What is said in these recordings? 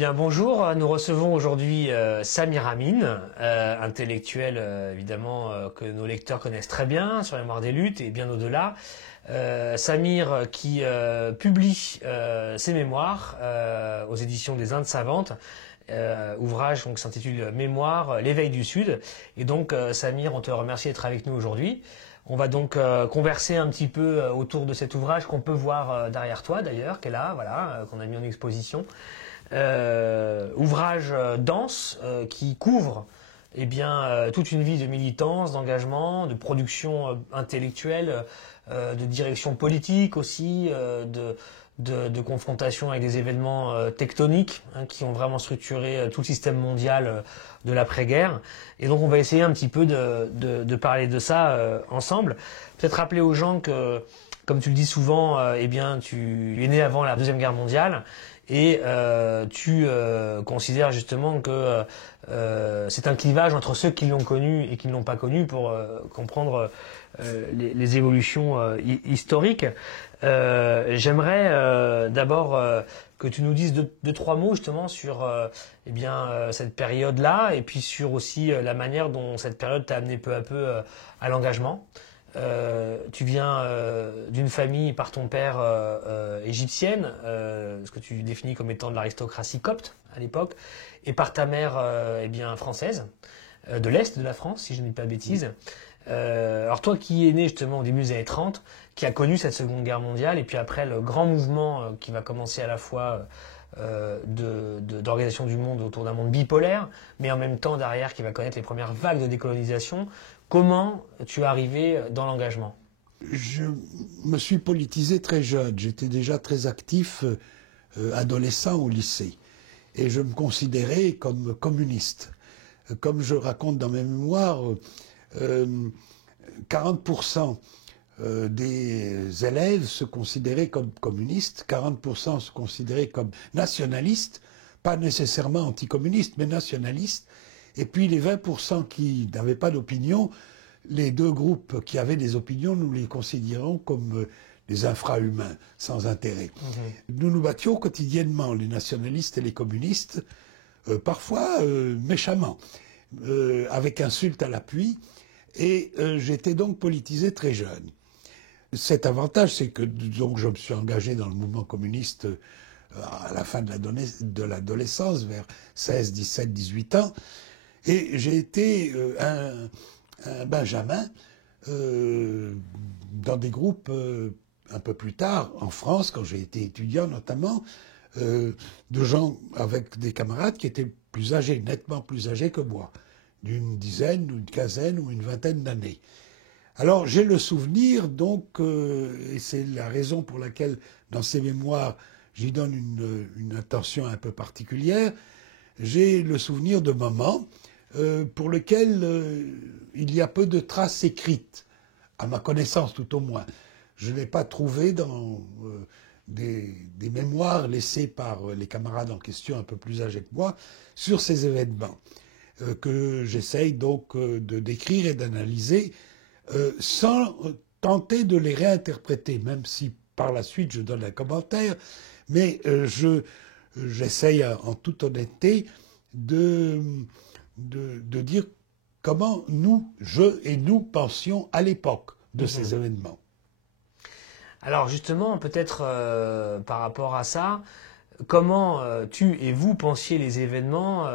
Bien, bonjour. Nous recevons aujourd'hui Samir Amin, intellectuel évidemment que nos lecteurs connaissent très bien sur la mémoire des luttes et bien au-delà. Samir qui publie ses mémoires aux éditions des Indes savantes. Ouvrage donc s'intitule Mémoire, l'éveil du Sud. Et donc Samir, on te remercie d'être avec nous aujourd'hui. On va donc converser un petit peu autour de cet ouvrage qu'on peut voir derrière toi d'ailleurs, qui est là, voilà, qu'on a mis en exposition. Ouvrage dense qui couvre toute une vie de militance, d'engagement, de production intellectuelle, de direction politique aussi, de confrontation avec des événements tectoniques qui ont vraiment structuré tout le système mondial de l'après-guerre. Et donc on va essayer un petit peu de parler de ça ensemble. Peut-être rappeler aux gens que, comme tu le dis souvent, tu es né avant la Deuxième Guerre mondiale. Et tu considères justement que c'est un clivage entre ceux qui l'ont connu et qui ne l'ont pas connu pour comprendre les évolutions historiques. J'aimerais d'abord que tu nous dises deux, trois mots justement sur cette période-là et puis sur aussi la manière dont cette période t'a amené peu à peu à l'engagement. Tu viens d'une famille par ton père égyptienne, ce que tu définis comme étant de l'aristocratie copte à l'époque, et par ta mère française, de l'Est de la France, si je ne dis pas de bêtises. Alors toi qui es né justement au début des années 30, qui a connu cette Seconde Guerre mondiale, et puis après le grand mouvement qui va commencer à la fois d'organisation du monde autour d'un monde bipolaire, mais en même temps derrière qui va connaître les premières vagues de décolonisation. Comment tu es arrivé dans l'engagement? Je me suis politisé très jeune. J'étais déjà très actif adolescent au lycée. Et je me considérais comme communiste. Comme je raconte dans mes mémoires, 40% des élèves se considéraient comme communistes, 40% se considéraient comme nationalistes, pas nécessairement anticommunistes, mais nationalistes. Et puis les 20% qui n'avaient pas d'opinion, les deux groupes qui avaient des opinions, nous les considérons comme des infra-humains, sans intérêt. Nous nous battions quotidiennement, les nationalistes et les communistes, parfois méchamment, avec insultes à l'appui, et j'étais donc politisé très jeune. Cet avantage, c'est que donc, je me suis engagé dans le mouvement communiste à la fin de l'adolescence, vers 16, 17, 18 ans, et j'ai été un benjamin dans des groupes un peu plus tard, en France, quand j'ai été étudiant notamment, de gens avec des camarades qui étaient plus âgés, nettement plus âgés que moi, d'une dizaine, ou une quinzaine ou une vingtaine d'années. Alors j'ai le souvenir donc, et c'est la raison pour laquelle dans ces mémoires j'y donne une attention un peu particulière, j'ai le souvenir de moments pour lesquels il y a peu de traces écrites, à ma connaissance tout au moins. Je n'ai pas trouvé dans des mémoires laissées par les camarades en question un peu plus âgés que moi sur ces événements, que j'essaye donc de décrire et d'analyser sans tenter de les réinterpréter, même si par la suite je donne un commentaire, mais j'essaye en toute honnêteté de dire comment nous pensions à l'époque de ces événements. Alors justement, peut-être par rapport à ça, comment tu et vous pensiez les événements,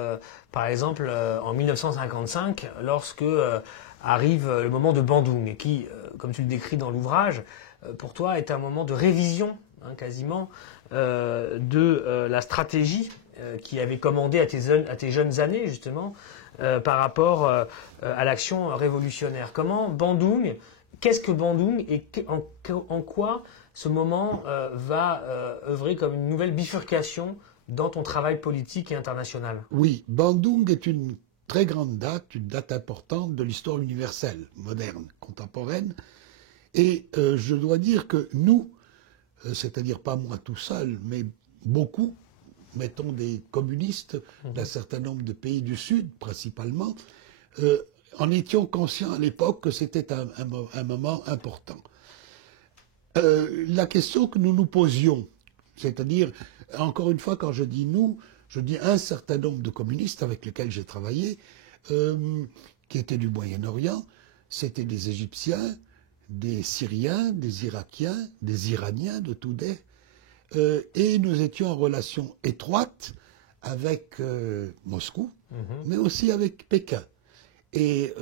par exemple en 1955, lorsque arrive le moment de Bandung, qui, comme tu le décris dans l'ouvrage, pour toi est un moment de révision, quasiment, de la stratégie qui avait commandé à tes jeunes années, justement, par rapport à l'action révolutionnaire. Qu'est-ce que Bandung et en quoi ce moment va œuvrer comme une nouvelle bifurcation dans ton travail politique et international? Oui, Bandung est une très grande date, une date importante de l'histoire universelle, moderne, contemporaine. Et je dois dire que nous, c'est-à-dire pas moi tout seul, mais beaucoup, mettons des communistes d'un certain nombre de pays du Sud, principalement, en étions conscients à l'époque que c'était un moment important. La question que nous nous posions, c'est-à-dire, encore une fois, quand je dis nous, je dis un certain nombre de communistes avec lesquels j'ai travaillé, qui étaient du Moyen-Orient. C'était des Égyptiens, des Syriens, des Irakiens, des Iraniens de Toudeh. Et nous étions en relation étroite avec Moscou, mais aussi avec Pékin. Et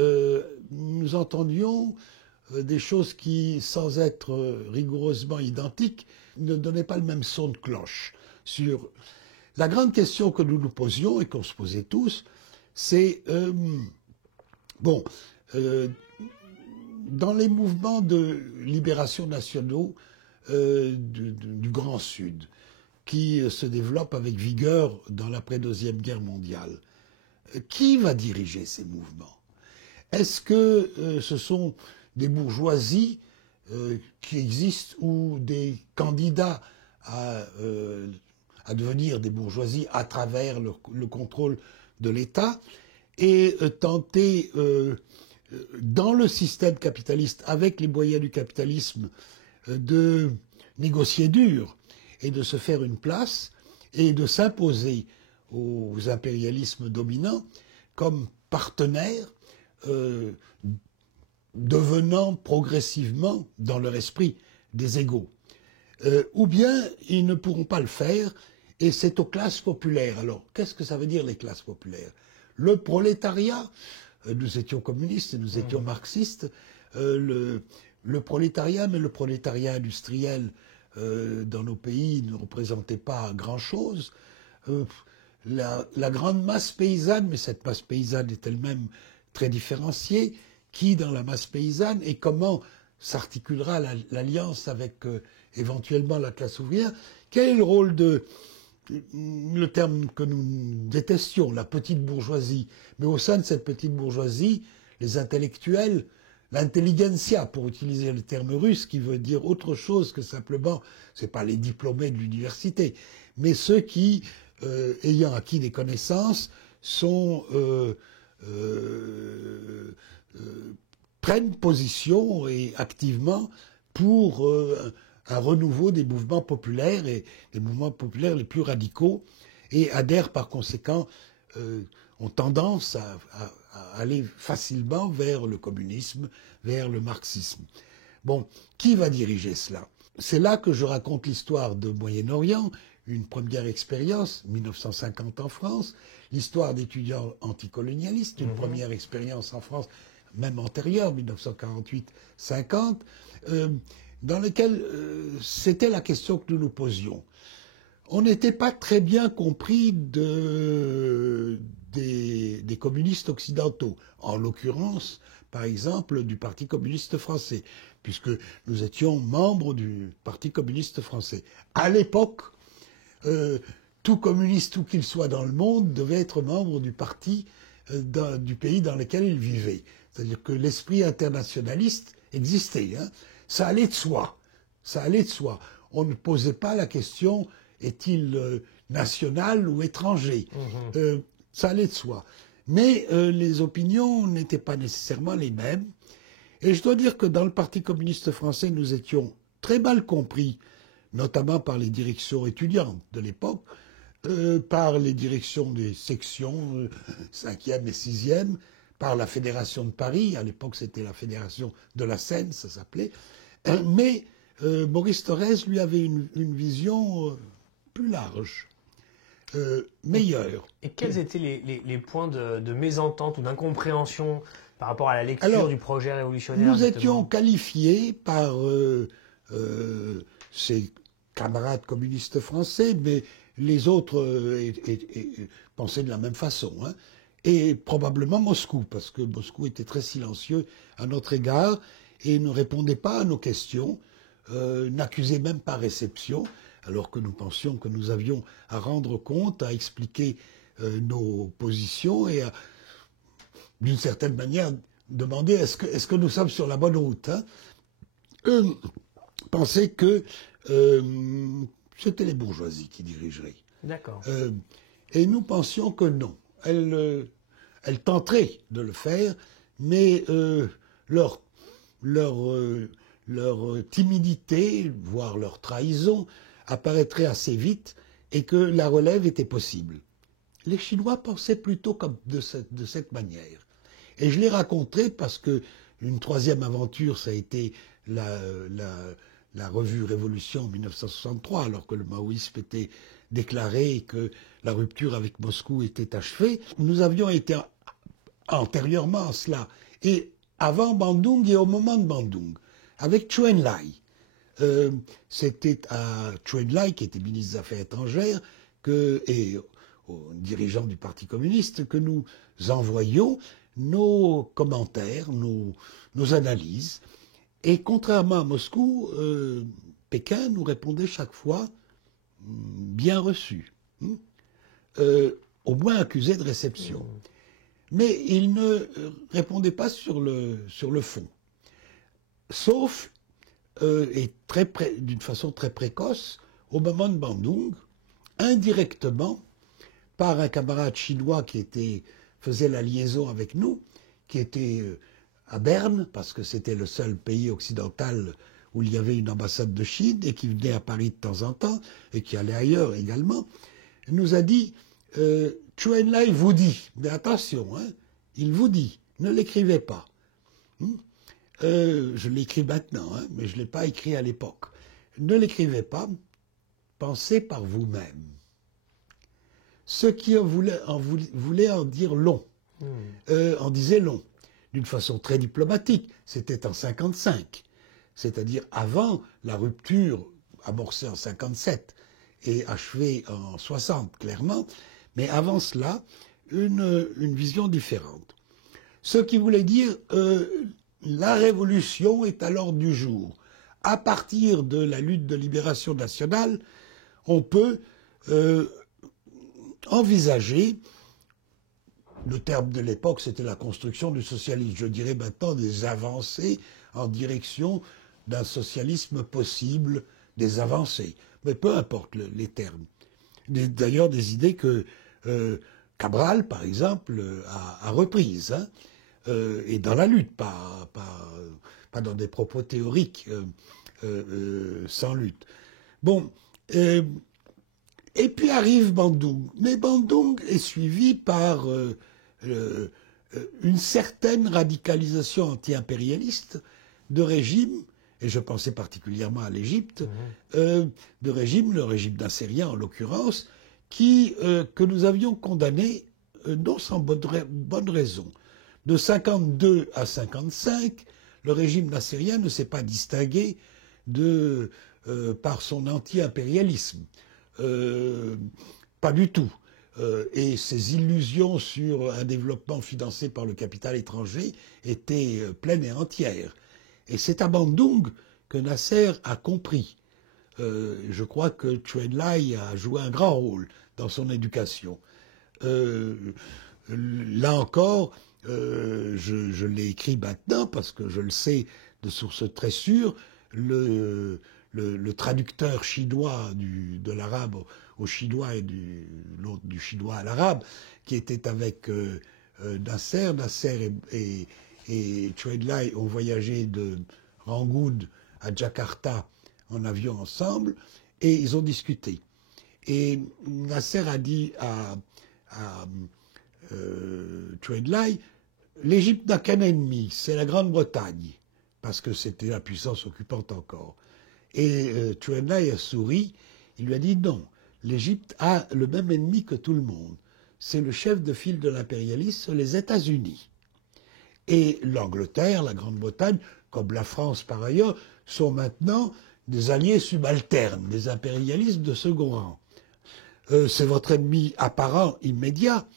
nous entendions des choses qui, sans être rigoureusement identiques, ne donnaient pas le même son de cloche. Sur la grande question que nous nous posions et qu'on se posait tous, c'est dans les mouvements de libération nationaux du Grand Sud, qui se développent avec vigueur dans l'après-deuxième guerre mondiale, qui va diriger ces mouvements? Est-ce que ce sont des bourgeoisies qui existent ou des candidats à devenir des bourgeoisies à travers le contrôle de l'État et tenter dans le système capitaliste, avec les moyens du capitalisme, de négocier dur et de se faire une place et de s'imposer aux impérialismes dominants comme partenaires devenant progressivement, dans leur esprit, des égaux. Ou bien ils ne pourront pas le faire, et c'est aux classes populaires. Alors, qu'est-ce que ça veut dire, les classes populaires? Le prolétariat, nous étions communistes et nous étions marxistes, le prolétariat, mais le prolétariat industriel dans nos pays ne représentait pas grand-chose. La grande masse paysanne, mais cette masse paysanne est elle-même très différenciée, qui dans la masse paysanne et comment s'articulera l'alliance avec éventuellement la classe ouvrière? Quel est le rôle de, le terme que nous détestions, la petite bourgeoisie, mais au sein de cette petite bourgeoisie, les intellectuels, l'intelligentsia, pour utiliser le terme russe, qui veut dire autre chose que simplement, c'est pas les diplômés de l'université, mais ceux qui, ayant acquis des connaissances, prennent position et activement pour un renouveau des mouvements populaires et des mouvements populaires les plus radicaux et adhèrent par conséquent, ont tendance à aller facilement vers le communisme, vers le marxisme. Bon, qui va diriger cela? C'est là que je raconte l'histoire de Moyen-Orient, une première expérience, 1950 en France, l'histoire d'étudiants anticolonialistes, une première expérience en France, même antérieure, 1948-50, dans laquelle c'était la question que nous nous posions. On n'était pas très bien compris des communistes occidentaux, en l'occurrence, par exemple, du Parti communiste français, puisque nous étions membres du Parti communiste français. À l'époque, tout communiste, où qu'il soit dans le monde, devait être membre du parti du pays dans lequel il vivait. C'est-à-dire que l'esprit internationaliste existait. Hein. Ça allait de soi. Ça allait de soi. On ne posait pas la question, est-il national ou étranger? Ça allait de soi. Mais les opinions n'étaient pas nécessairement les mêmes. Et je dois dire que dans le Parti communiste français, nous étions très mal compris, notamment par les directions étudiantes de l'époque, par les directions des sections 5e et 6e, par la Fédération de Paris, à l'époque c'était la Fédération de la Seine, ça s'appelait, mais Maurice Thorez, lui, avait une vision plus large, meilleure. Et quels étaient les points de mésentente ou d'incompréhension par rapport à la lecture du projet révolutionnaire? Nous étions qualifiés par ses camarades communistes français, mais les autres pensaient de la même façon, hein. Et probablement Moscou, parce que Moscou était très silencieux à notre égard et ne répondait pas à nos questions, n'accusait même pas réception, alors que nous pensions que nous avions à rendre compte, à expliquer nos positions et à, d'une certaine manière, demander est-ce que nous sommes sur la bonne route, hein. Eux pensaient que c'était les bourgeoisies qui dirigeraient. D'accord. Et nous pensions que non. Elles tenteraient de le faire, mais leur timidité, voire leur trahison, apparaîtrait assez vite et que la relève était possible. les Chinois pensaient plutôt comme de cette manière. Et je l'ai raconté parce que une troisième aventure, ça a été la revue Révolution en 1963, alors que le maoïsme était déclaré et que la rupture avec Moscou était achevée. Nous avions été antérieurement à cela, et avant Bandung et au moment de Bandung, avec Chou En-lai. C'était à Chou En-lai, qui était ministre des Affaires étrangères, et aux dirigeants du Parti communiste, que nous envoyions nos commentaires, nos analyses. Et contrairement à Moscou, Pékin nous répondait chaque fois bien reçu, au moins accusé de réception. Mais il ne répondait pas sur le fond. Sauf, et d'une façon très précoce, au moment de Bandung, indirectement, par un camarade chinois qui faisait la liaison avec nous, qui était à Berne, parce que c'était le seul pays occidental où il y avait une ambassade de Chine, et qui venait à Paris de temps en temps, et qui allait ailleurs également, nous a dit Chou En-lai vous dit, mais attention, hein, il vous dit, ne l'écrivez pas. Je l'écris maintenant, hein, mais je ne l'ai pas écrit à l'époque. Ne l'écrivez pas, pensez par vous-même. Ce qui voulait en dire long, en disait long, d'une façon très diplomatique. C'était en 55, c'est-à-dire avant la rupture amorcée en 57 et achevée en 60, clairement, mais avant cela, une vision différente. Ce qui voulait dire la révolution est à l'ordre du jour. À partir de la lutte de libération nationale, on peut envisager, le terme de l'époque c'était la construction du socialisme, je dirais maintenant des avancées en direction d'un socialisme possible, des avancées, mais peu importe les termes. D'ailleurs des idées que Cabral, par exemple, a reprises, hein, et dans la lutte, pas dans des propos théoriques sans lutte. Bon, et puis arrive Bandung. Mais Bandung est suivi par une certaine radicalisation anti-impérialiste de régimes, et je pensais particulièrement à l'Égypte, de régimes, le régime nassérien en l'occurrence, que nous avions condamné, non sans bonne raison. De 52 à 55, le régime nassérien ne s'est pas distingué par son anti-impérialisme. Pas du tout. Et ses illusions sur un développement financé par le capital étranger étaient pleines et entières. Et c'est à Bandung que Nasser a compris. Je crois que Chou En-lai a joué un grand rôle dans son éducation. Là encore, je l'ai écrit maintenant parce que je le sais de source très sûre, le traducteur chinois de l'arabe au chinois et du chinois à l'arabe, qui était avec Nasser. Nasser et Chou En-lai ont voyagé de Rangoon à Jakarta en avion ensemble, et ils ont discuté. Et Nasser a dit à Chou En-lai, l'Égypte n'a qu'un ennemi, c'est la Grande-Bretagne, parce que c'était la puissance occupante encore. Et Chou En-lai a souri, il lui a dit non, l'Égypte a le même ennemi que tout le monde. C'est le chef de file de l'impérialisme, les États-Unis. Et l'Angleterre, la Grande-Bretagne, comme la France par ailleurs, sont maintenant des alliés subalternes, des impérialistes de second rang. C'est votre ennemi apparent, immédiat.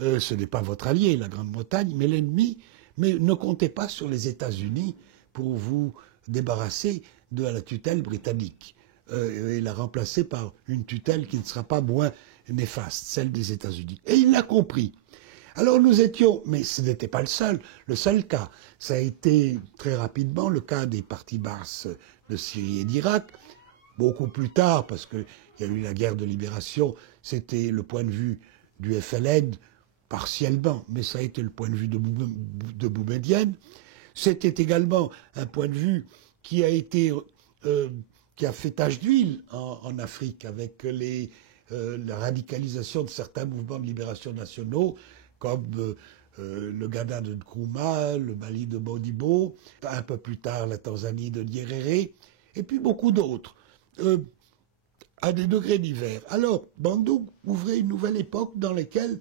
Ce n'est pas votre allié, la Grande-Bretagne, mais l'ennemi. Mais ne comptez pas sur les États-Unis pour vous débarrasser de la tutelle britannique et la remplacer par une tutelle qui ne sera pas moins néfaste, celle des États-Unis. Et il l'a compris. Alors nous étions, mais ce n'était pas le seul cas. Ça a été très rapidement le cas des partis basses de Syrie et d'Irak. Beaucoup plus tard, parce qu'il y a eu la guerre de libération, c'était le point de vue du FLN, partiellement, mais ça a été le point de vue de Boumedienne. C'était également un point de vue qui a fait tache d'huile en Afrique avec la radicalisation de certains mouvements de libération nationaux, comme le Ghana de Nkrumah, le Mali de Modibo, un peu plus tard la Tanzanie de Nyerere, et puis beaucoup d'autres, à des degrés divers. Alors, Bandung ouvrait une nouvelle époque dans laquelle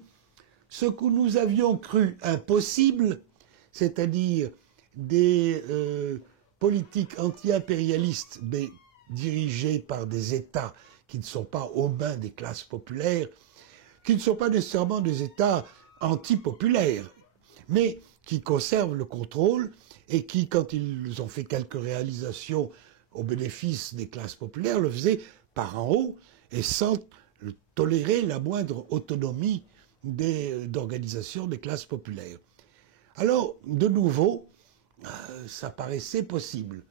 ce que nous avions cru impossible, c'est-à-dire des politiques anti-impérialistes, mais dirigées par des États qui ne sont pas aux mains des classes populaires, qui ne sont pas nécessairement des États anti-populaires, mais qui conservent le contrôle et qui, quand ils ont fait quelques réalisations au bénéfice des classes populaires, le faisaient par en haut et sans tolérer la moindre autonomie d'organisation des classes populaires. Alors, de nouveau, ça paraissait possible.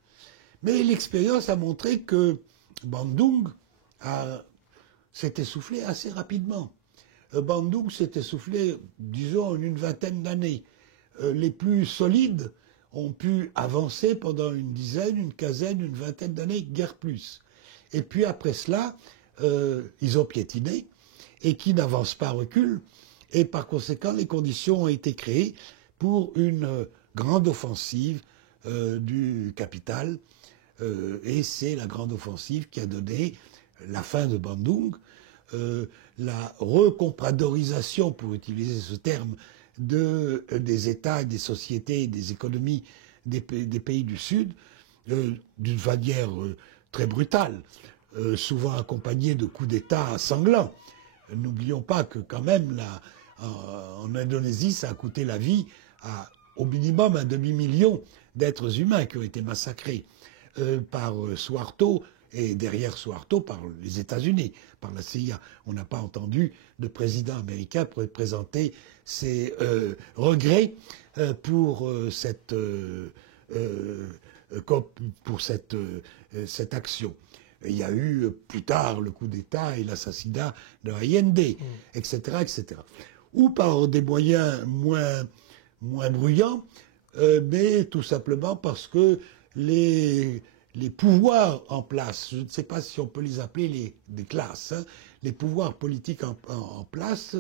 Mais l'expérience a montré que Bandung s'est essoufflé assez rapidement. Bandung s'est essoufflé, disons, en une vingtaine d'années. Les plus solides ont pu avancer pendant une dizaine, une quinzaine, une vingtaine d'années, guère plus. Et puis après cela, ils ont piétiné, et qui n'avance pas recule, et par conséquent, les conditions ont été créées pour une grande offensive du capital, et c'est la grande offensive qui a donné la fin de Bandung, la recompradorisation, pour utiliser ce terme, des États, des sociétés, des économies des pays du Sud, d'une manière très brutale, souvent accompagnée de coups d'État sanglants. N'oublions pas que quand même, en Indonésie, ça a coûté la vie au minimum 1 demi-million d'êtres humains qui ont été massacrés par Suharto, et derrière Suharto par les États-Unis, par la CIA. On n'a pas entendu de président américain présenter ses regrets pour cette action. Il y a eu plus tard le coup d'État et l'assassinat de Allende, etc., etc. Ou par des moyens moins bruyants, mais tout simplement parce que les pouvoirs en place, je ne sais pas si on peut les appeler des classes, hein, les pouvoirs politiques en place,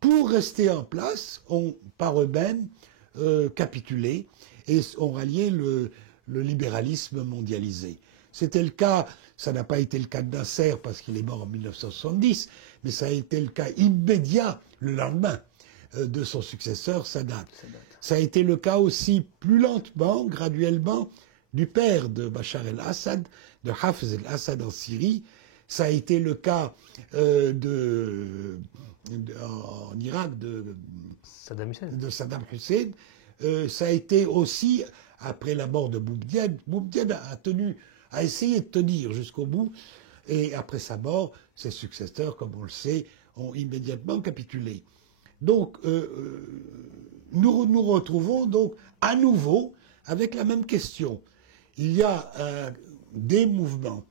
pour rester en place, ont par eux-mêmes capitulé et ont rallié le libéralisme mondialisé. C'était le cas, ça n'a pas été le cas de Nasser parce qu'il est mort en 1970, mais ça a été le cas immédiat le lendemain de son successeur Sadat. Ça a été le cas aussi plus lentement, graduellement, du père de Bachar el-Assad, de Hafez el-Assad en Syrie. Ça a été le cas en Irak de Saddam Hussein. Ça a été aussi, après la mort de Boumedienne, Boumedienne a essayé de tenir jusqu'au bout, et après sa mort, ses successeurs, comme on le sait, ont immédiatement capitulé. Donc, nous nous retrouvons donc à nouveau avec la même question. Il y a des mouvements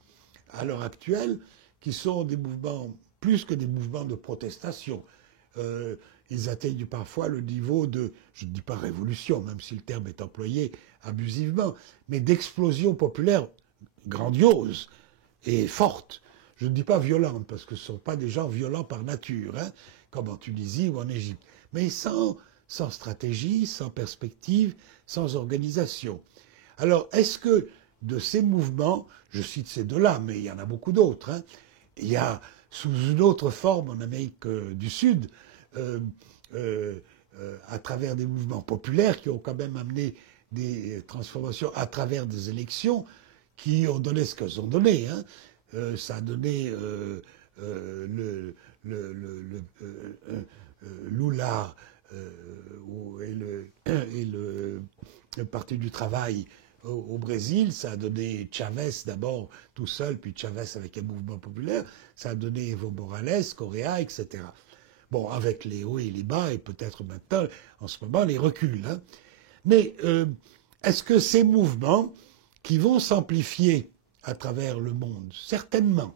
à l'heure actuelle qui sont des mouvements plus que des mouvements de protestation. Ils atteignent parfois le niveau de, je ne dis pas révolution, même si le terme est employé abusivement, mais d'explosion populaire grandiose et forte. Je ne dis pas violente, parce que ce ne sont pas des gens violents par nature, hein, comme en Tunisie ou en Égypte, mais sans stratégie, sans perspective, sans organisation. Alors, est-ce que de ces mouvements, je cite ces deux-là, mais il y en a beaucoup d'autres, hein, il y a sous une autre forme en Amérique du Sud, à travers des mouvements populaires qui ont quand même amené des transformations à travers des élections qui ont donné ce qu'elles ont donné. Hein. Ça a donné Lula et le Parti du Travail au Brésil, ça a donné Chavez d'abord tout seul, puis Chavez avec un mouvement populaire, ça a donné Evo Morales, Correa, etc. Bon, avec les hauts et les bas, et peut-être maintenant, en ce moment, les reculs. Hein. Mais est-ce que ces mouvements qui vont s'amplifier à travers le monde, certainement,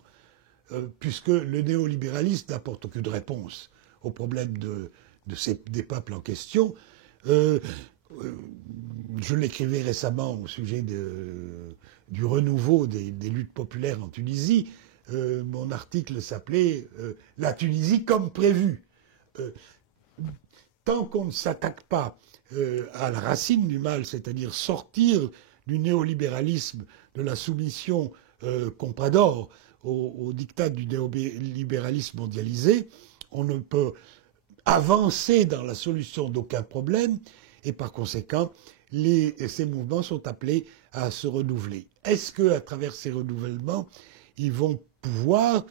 puisque le néolibéralisme n'apporte aucune réponse au problème des peuples en question, je l'écrivais récemment au sujet du renouveau des luttes populaires en Tunisie. mon article s'appelait La Tunisie comme prévu. Tant qu'on ne s'attaque pas à la racine du mal, c'est-à-dire sortir du néolibéralisme, de la soumission comprador au diktat du néolibéralisme mondialisé, on ne peut avancer dans la solution d'aucun problème et par conséquent, ces mouvements sont appelés à se renouveler. Est-ce qu'à travers ces renouvellements, ils vont pouvoir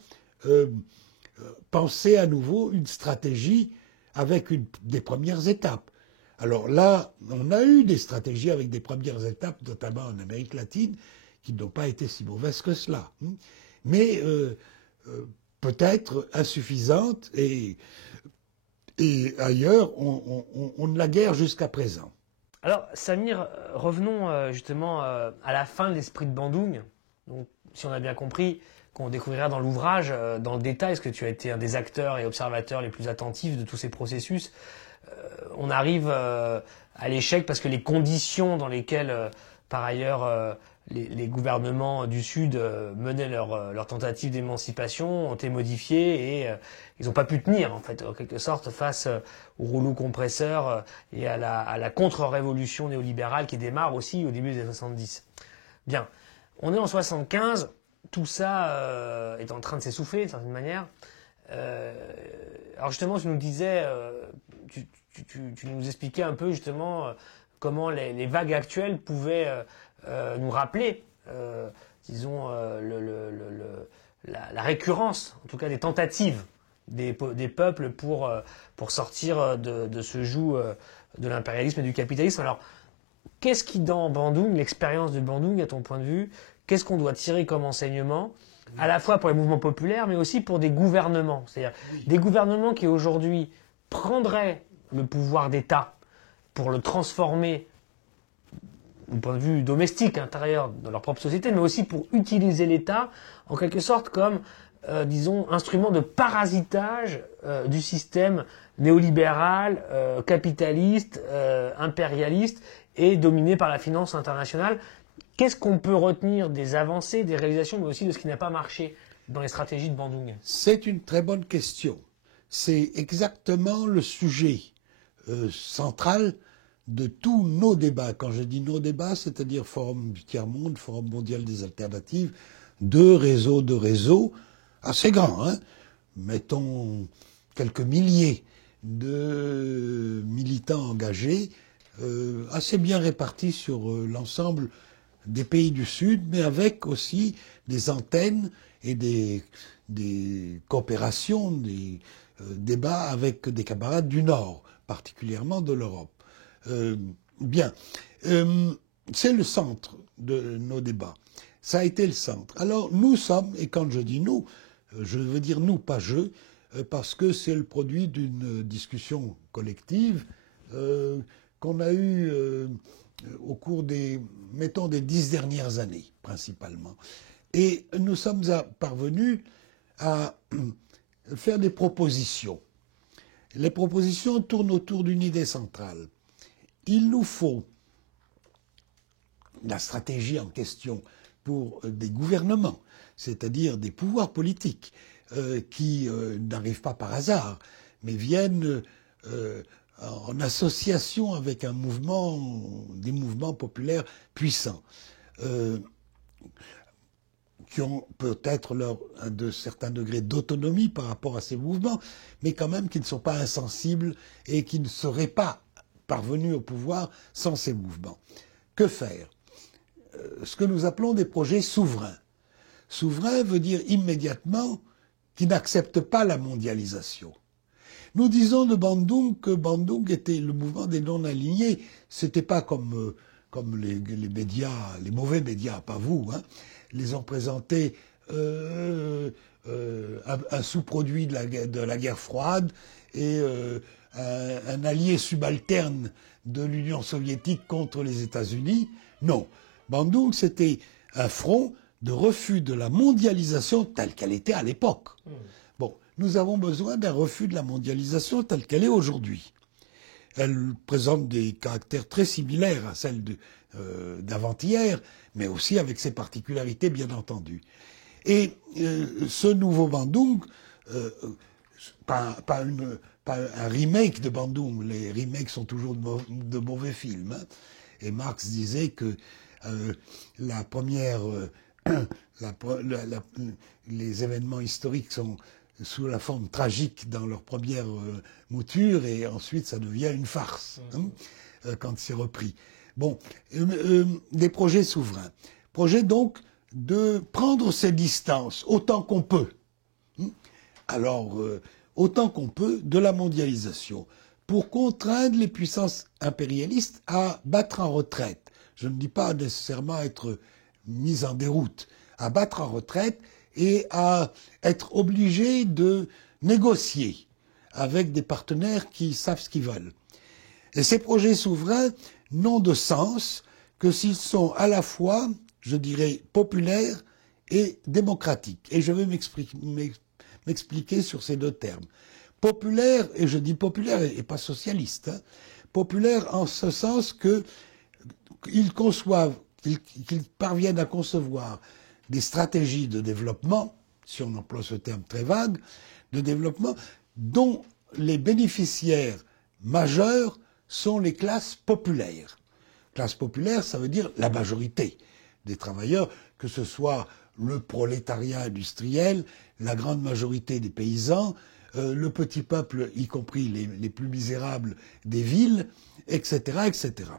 penser à nouveau une stratégie avec des premières étapes? Alors là, on a eu des stratégies avec des premières étapes, notamment en Amérique latine, qui n'ont pas été si mauvaises que cela. Mais peut-être insuffisantes et ailleurs, on ne la guère jusqu'à présent. Alors, Samir, revenons justement à la fin de l'esprit de Bandung. Donc, si on a bien compris, qu'on découvrira dans l'ouvrage, dans le détail, parce que tu as été un des acteurs et observateurs les plus attentifs de tous ces processus, on arrive à l'échec parce que les conditions dans lesquelles, par ailleurs, les gouvernements du Sud menaient leur tentative d'émancipation ont été modifiées et ils n'ont pas pu tenir, en fait, en quelque sorte, face au rouleau compresseur et à la contre-révolution néolibérale qui démarre aussi au début des 70. Bien, on est en 75, tout ça est en train de s'essouffler d'une certaine manière. Alors justement, tu nous disais, tu nous expliquais un peu justement comment les vagues actuelles pouvaient nous rappeler, disons, la récurrence, en tout cas des tentatives des peuples pour sortir de ce joug de l'impérialisme et du capitalisme. Alors, qu'est-ce qui, dans Bandung, l'expérience de Bandung, à ton point de vue, qu'est-ce qu'on doit tirer comme enseignement, à la fois pour les mouvements populaires, mais aussi pour des gouvernements? C'est-à-dire des gouvernements qui, aujourd'hui, prendraient le pouvoir d'État pour le transformer du point de vue domestique, intérieur, dans leur propre société, mais aussi pour utiliser l'État, en quelque sorte, comme, disons, instrument de parasitage du système néolibéral, capitaliste, impérialiste et dominé par la finance internationale. Qu'est-ce qu'on peut retenir des avancées, des réalisations, mais aussi de ce qui n'a pas marché dans les stratégies de Bandung? C'est une très bonne question. C'est exactement le sujet central de tous nos débats. Quand je dis nos débats, c'est-à-dire Forum du Tiers-Monde, Forum mondial des alternatives, deux réseaux assez grands, hein, mettons quelques milliers de militants engagés, assez bien répartis sur l'ensemble des pays du Sud, mais avec aussi des antennes et des coopérations, des débats avec des camarades du Nord, particulièrement de l'Europe. Bien, c'est le centre de nos débats. Ça a été le centre. Alors nous sommes, et quand je dis nous, je veux dire nous, pas je, parce que c'est le produit d'une discussion collective qu'on a eue au cours des 10 dernières années, principalement. Et nous sommes parvenus à faire des propositions. Les propositions tournent autour d'une idée centrale. Il nous faut la stratégie en question pour des gouvernements, c'est-à-dire des pouvoirs politiques qui n'arrivent pas par hasard, mais viennent en association avec des mouvements populaires puissants, qui ont peut-être de certains degrés d'autonomie par rapport à ces mouvements, mais quand même qui ne sont pas insensibles et qui ne seraient pas parvenus au pouvoir sans ces mouvements. Que faire? Ce que nous appelons des projets souverains. Souverain veut dire immédiatement qui n'acceptent pas la mondialisation. Nous disons de Bandung que Bandung était le mouvement des non-alignés. C'était pas comme les médias, les mauvais médias, pas vous, hein, les ont présentés un sous-produit de la guerre froide et un allié subalterne de l'Union soviétique contre les États-Unis. Non. Bandung, c'était un front de refus de la mondialisation telle qu'elle était à l'époque. Bon, nous avons besoin d'un refus de la mondialisation telle qu'elle est aujourd'hui. Elle présente des caractères très similaires à celles d'avant-hier, mais aussi avec ses particularités, bien entendu. Et ce nouveau Bandung, pas un remake de Bandung, les remakes sont toujours de mauvais films, hein. Et Marx disait que la première, les événements historiques sont sous la forme tragique dans leur première mouture, et ensuite ça devient une farce, hein, quand c'est repris. Bon, des projets souverains. Projet donc de prendre ses distances autant qu'on peut. Alors, autant qu'on peut de la mondialisation, pour contraindre les puissances impérialistes à battre en retraite. Je ne dis pas nécessairement être mis en déroute, à battre en retraite et à être obligés de négocier avec des partenaires qui savent ce qu'ils veulent. Et ces projets souverains n'ont de sens que s'ils sont à la fois, je dirais, populaires et démocratiques. Et je vais m'expliquer sur ces deux termes. Populaire, et je dis populaire et pas socialiste, hein, populaire en ce sens qu'ils parviennent à concevoir des stratégies de développement, si on emploie ce terme très vague, de développement, dont les bénéficiaires majeurs sont les classes populaires. Classe populaire, ça veut dire la majorité des travailleurs, que ce soit le prolétariat industriel, la grande majorité des paysans, le petit peuple, y compris les plus misérables des villes, etc., etc.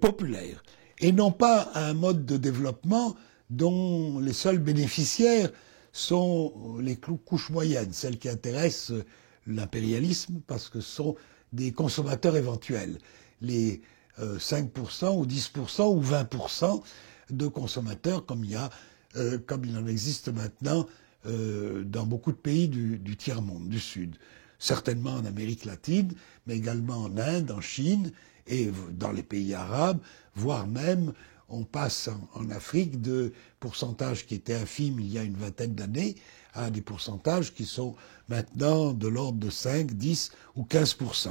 Populaire. Et non pas un mode de développement dont les seuls bénéficiaires sont les couches moyennes, celles qui intéressent l'impérialisme, parce que ce sont des consommateurs éventuels. Les 5% ou 10% ou 20% de consommateurs, comme il en existe maintenant dans beaucoup de pays du tiers-monde, du Sud. Certainement en Amérique latine, mais également en Inde, en Chine et dans les pays arabes, voire même on passe en Afrique de pourcentages qui étaient infimes il y a une vingtaine d'années à des pourcentages qui sont maintenant de l'ordre de 5, 10 ou 15%.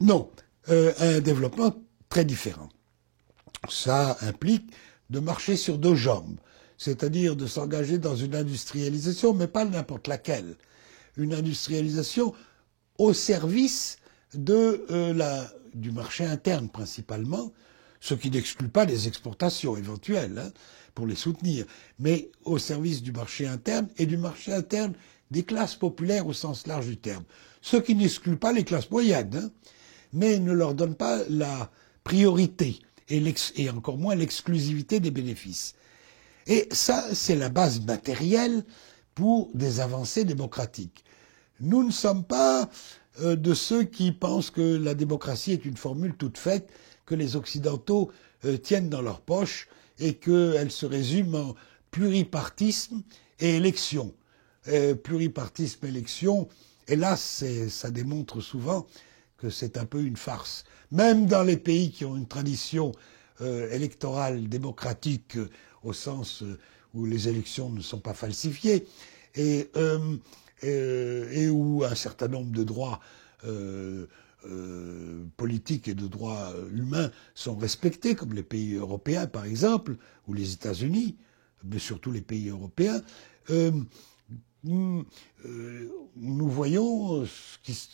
Non, un développement très différent. Ça implique de marcher sur deux jambes, c'est-à-dire de s'engager dans une industrialisation, mais pas n'importe laquelle. Une industrialisation au service du marché interne principalement, ce qui n'exclut pas les exportations éventuelles, hein, pour les soutenir, mais au service du marché interne et du marché interne des classes populaires au sens large du terme. Ce qui n'exclut pas les classes moyennes, hein, mais ne leur donne pas la priorité et encore moins l'exclusivité des bénéfices. Et ça, c'est la base matérielle pour des avancées démocratiques. Nous ne sommes pas de ceux qui pensent que la démocratie est une formule toute faite, que les Occidentaux tiennent dans leur poche et qu'elle se résume en pluripartisme et élection. Pluripartisme, élection, hélas, ça démontre souvent que c'est un peu une farce. Même dans les pays qui ont une tradition électorale démocratique au sens où les élections ne sont pas falsifiées et où un certain nombre de droits politiques et de droits humains sont respectés, comme les pays européens par exemple, ou les États-Unis, mais surtout les pays européens, nous voyons ce qui se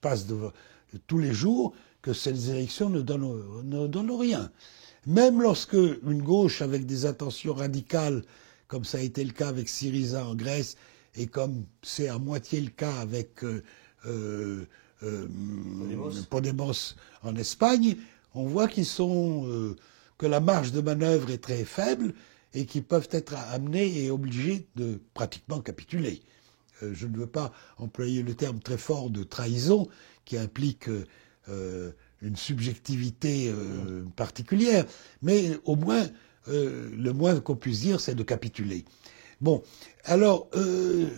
passe tous les jours, que ces élections ne donnent rien. Même lorsque une gauche avec des intentions radicales, comme ça a été le cas avec Syriza en Grèce, et comme c'est à moitié le cas avec Podemos en Espagne, on voit que la marge de manœuvre est très faible et qu'ils peuvent être amenés et obligés de pratiquement capituler. Je ne veux pas employer le terme très fort de trahison qui implique une subjectivité particulière, mais au moins, le moins qu'on puisse dire, c'est de capituler. Bon, alors,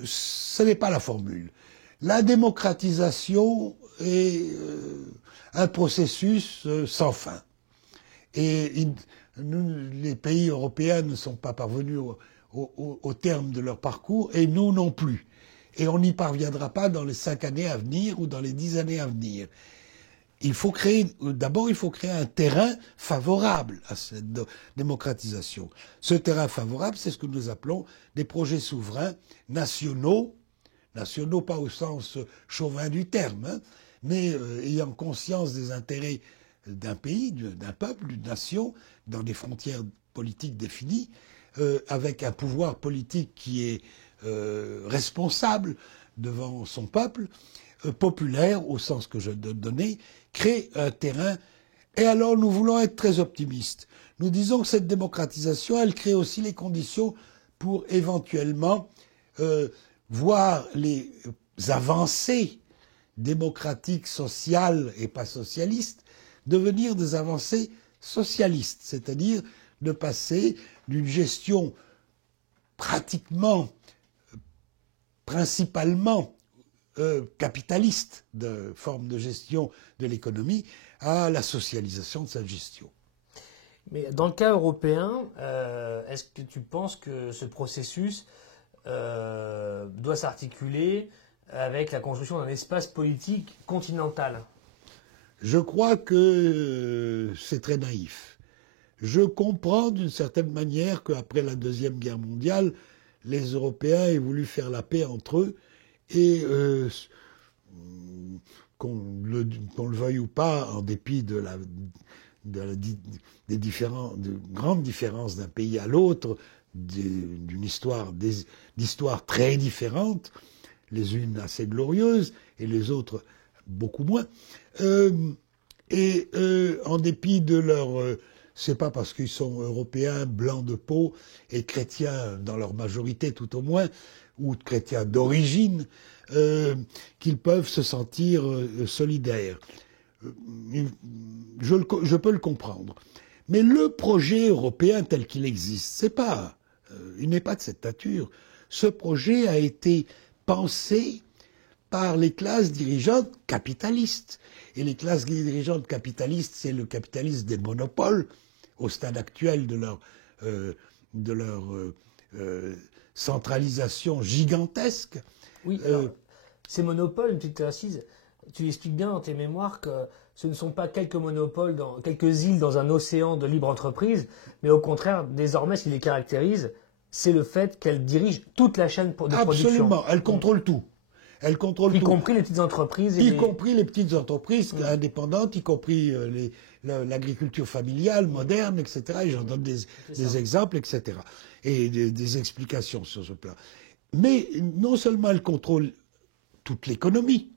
ce n'est pas la formule. La démocratisation est un processus sans fin. Et les pays européens ne sont pas parvenus au terme de leur parcours, et nous non plus. Et on n'y parviendra pas dans les 5 années à venir ou dans les 10 années à venir. D'abord, il faut créer un terrain favorable à cette démocratisation. Ce terrain favorable, c'est ce que nous appelons des projets souverains nationaux, nationaux pas au sens chauvin du terme, hein, mais ayant conscience des intérêts d'un pays, d'un peuple, d'une nation, dans des frontières politiques définies, avec un pouvoir politique qui est responsable devant son peuple, populaire au sens que je donnais, crée un terrain. Et alors nous voulons être très optimistes. Nous disons que cette démocratisation, elle crée aussi les conditions pour éventuellement voir les avancées démocratiques, sociales et pas socialistes devenir des avancées socialistes, c'est-à-dire de passer d'une gestion principalement capitaliste de forme de gestion de l'économie à la socialisation de cette gestion. Mais dans le cas européen, est-ce que tu penses que ce processus doit s'articuler avec la construction d'un espace politique continental? Je crois que c'est très naïf. Je comprends d'une certaine manière qu'après la Deuxième Guerre mondiale, les Européens aient voulu faire la paix entre eux et qu'on le veuille ou pas, en dépit de grandes différences d'un pays à l'autre, d'histoires très différentes, les unes assez glorieuses et les autres beaucoup moins, en dépit de leur... c'est pas parce qu'ils sont européens, blancs de peau et chrétiens dans leur majorité tout au moins, ou chrétiens d'origine, qu'ils peuvent se sentir solidaires. Je peux le comprendre. Mais le projet européen tel qu'il existe, il n'est pas de cette nature. Ce projet a été pensé par les classes dirigeantes capitalistes. Et les classes dirigeantes capitalistes, c'est le capitalisme des monopoles, au stade actuel de leur centralisation gigantesque. Oui, alors, ces monopoles, une petite assise, tu expliques bien dans tes mémoires que ce ne sont pas quelques monopoles, quelques îles dans un océan de libre entreprise, mais au contraire, désormais, ce qui les caractérise, c'est le fait qu'elles dirigent toute la chaîne de production. Absolument, elles contrôlent tout. Elles contrôlent y tout. compris les petites entreprises. Y compris les petites entreprises indépendantes, y compris l'agriculture familiale, moderne, etc. Et j'en donne des exemples, etc. Et des explications sur ce plan. Mais non seulement elles contrôlent toute l'économie,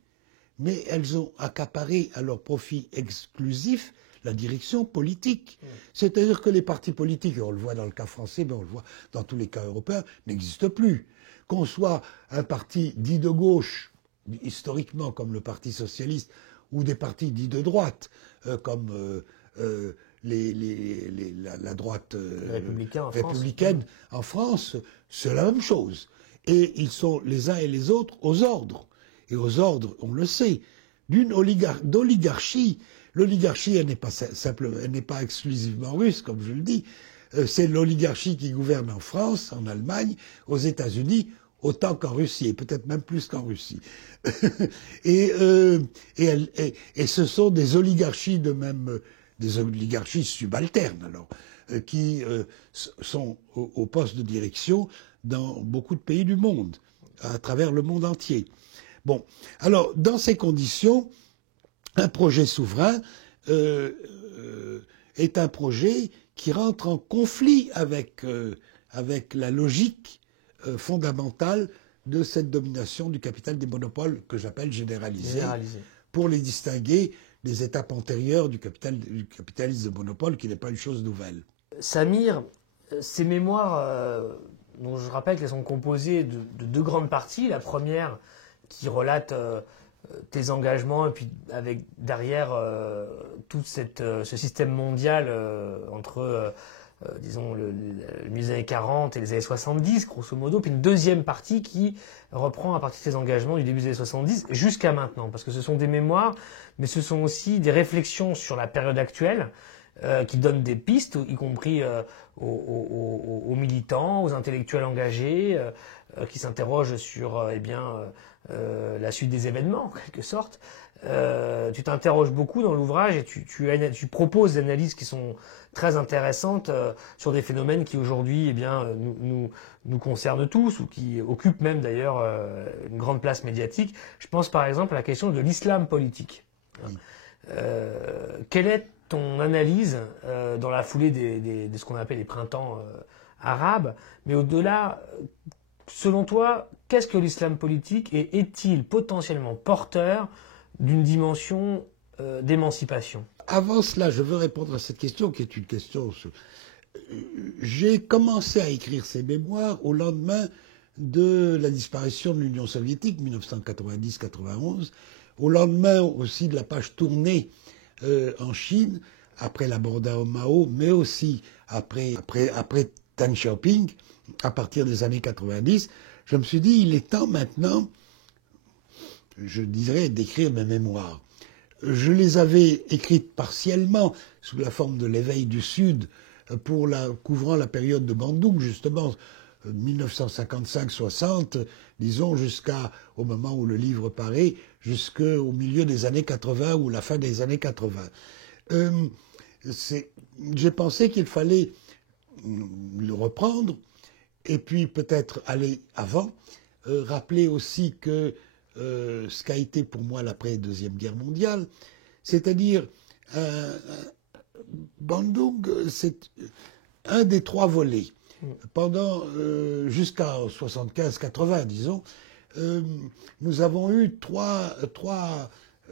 mais elles ont accaparé à leur profit exclusif la direction politique. C'est-à-dire que les partis politiques, et on le voit dans le cas français, mais on le voit dans tous les cas européens, n'existent plus. Qu'on soit un parti dit de gauche, historiquement comme le Parti socialiste, ou des partis dits de droite, comme la droite républicaine en France, c'est la même chose. Et ils sont les uns et les autres aux ordres. Et aux ordres, on le sait, d'oligarchie. L'oligarchie, elle n'est pas simplement, elle n'est pas exclusivement russe, comme je le dis. C'est l'oligarchie qui gouverne en France, en Allemagne, aux États-Unis, autant qu'en Russie, et peut-être même plus qu'en Russie. et ce sont des oligarchies des oligarchies subalternes, alors, qui sont au poste de direction dans beaucoup de pays du monde, à travers le monde entier. Bon, alors, dans ces conditions, un projet souverain est un projet qui rentre en conflit avec la logique fondamentale de cette domination du capital des monopoles que j'appelle généralisée, pour les distinguer des étapes antérieures du capitalisme de monopole, qui n'est pas une chose nouvelle. Samir, ces mémoires, dont je rappelle qu'elles sont composées de deux grandes parties. La première qui relate tes engagements, et puis avec derrière tout ce système mondial entre, disons, les années 40 et les années 70, grosso modo, puis une deuxième partie qui reprend à partir de tes engagements du début des années 70 jusqu'à maintenant, parce que ce sont des mémoires, mais ce sont aussi des réflexions sur la période actuelle, qui donne des pistes, y compris aux militants, aux intellectuels engagés, qui s'interrogent sur la suite des événements, en quelque sorte. Tu t'interroges beaucoup dans l'ouvrage et tu proposes des analyses qui sont très intéressantes sur des phénomènes qui aujourd'hui nous concernent tous ou qui occupent même d'ailleurs une grande place médiatique. Je pense par exemple à la question de l'islam politique. Oui. Quelle est ton analyse dans la foulée de ce qu'on appelle les printemps arabes, mais au-delà, selon toi, qu'est-ce que l'islam politique et est-il potentiellement porteur d'une dimension d'émancipation? Avant cela, je veux répondre à cette question qui est une question. J'ai commencé à écrire ces mémoires au lendemain de la disparition de l'Union soviétique, 1990-91, au lendemain aussi de la page tournée en Chine, après la mort d'Ao Mao, mais aussi après Deng Xiaoping, à partir des années 90, je me suis dit, il est temps maintenant, je dirais, d'écrire mes mémoires. Je les avais écrites partiellement sous la forme de l'éveil du Sud, couvrant la période de Bandung, justement, 1955-60, disons, jusqu'au moment où le livre paraît, jusqu'au milieu des années 80 ou la fin des années 80. J'ai pensé qu'il fallait le reprendre, et puis peut-être aller avant, rappeler aussi que ce qu'a été pour moi l'après-deuxième guerre mondiale, c'est-à-dire Bandung, c'est un des trois volets. Pendant jusqu'à 75-80, disons, nous avons eu trois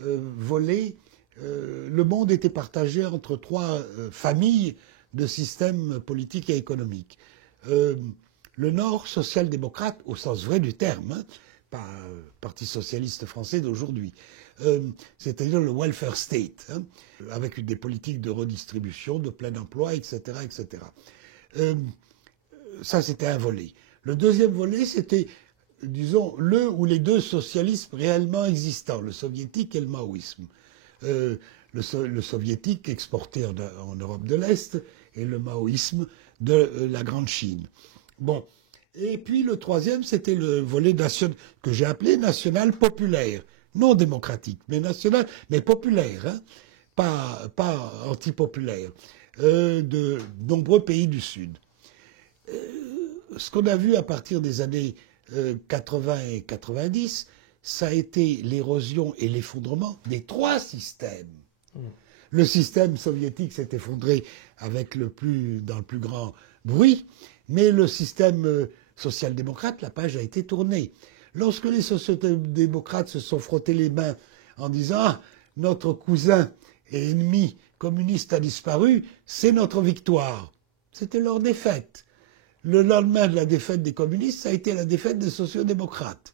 volets. Le monde était partagé entre trois familles de systèmes politiques et économiques. Le Nord, social-démocrate, au sens vrai du terme, hein, pas Parti socialiste français d'aujourd'hui, c'est-à-dire le welfare state, hein, avec des politiques de redistribution, de plein emploi, etc., etc. Ça, c'était un volet. Le deuxième volet, c'était, disons, le ou les deux socialismes réellement existants, le soviétique et le maoïsme. Le soviétique exporté en Europe de l'Est et le maoïsme de la Grande Chine. Bon. Et puis le troisième, c'était le volet que j'ai appelé national populaire. Non démocratique, mais national, mais populaire, hein, pas antipopulaire, de nombreux pays du Sud. Ce qu'on a vu à partir des années 80 et 90, ça a été l'érosion et l'effondrement des trois systèmes. Le système soviétique s'est effondré dans le plus grand bruit, mais le système social-démocrate, la page a été tournée. Lorsque les sociaux-démocrates se sont frottés les mains en disant « Ah, notre cousin et ennemi communiste a disparu, c'est notre victoire », c'était leur défaite. Le lendemain de la défaite des communistes, ça a été la défaite des sociaux-démocrates,